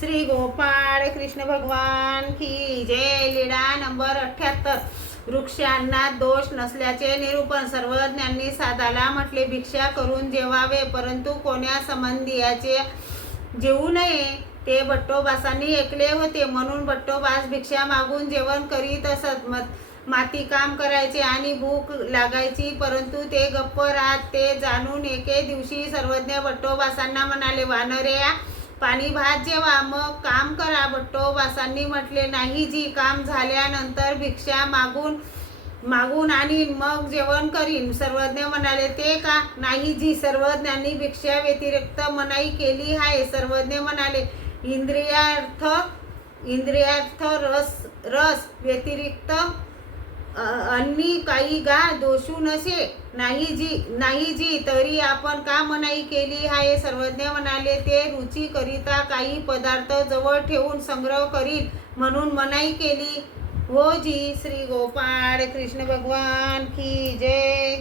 श्री गोपाळ कृष्ण भगवान की जय. लीळा नंबर 78. वृक्षांना दोष नसल्याचे निरूपण. सर्वज्ञांनी साधाला म्हटले, भिक्षा करून जेवावे, परंतु कोण्या संबंधियाचे जेवू नये. ते बट्टोबासांनी ऐकले होते, म्हणून बट्टोबास भिक्षा मागून जेवण करीत असत. माती काम करायचे आणि भूक लागायची, परंतु ते गप्प राहत. ते जाणून एके दिवशी सर्वज्ञ बट्टोबासांना म्हणाले, वानऱ्या, पाणी भात जेवा, मग काम करा. बट्टोबासांनी म्हटले, नाही जी, काम झाल्यानंतर भिक्षा मागून आणि मग जेवण करीन. सर्वज्ञ म्हणाले, ते का नाही जी, सर्वज्ञांनी भिक्षा व्यतिरिक्त मनाई केली आहे. सर्वज्ञ म्हणाले, इंद्रियार्थ रस व्यतिरिक्त अन्नी काही गा दोषू नसे. नाही जी, तरी आपण का मनाई केली आहे. सर्वज्ञ म्हणाले, ते रुची करिता काही पदार्थ जवळ ठेवून संग्रह करीन, म्हणून मनाई केली. हो जी. श्री गोपाळ कृष्ण भगवान की जय.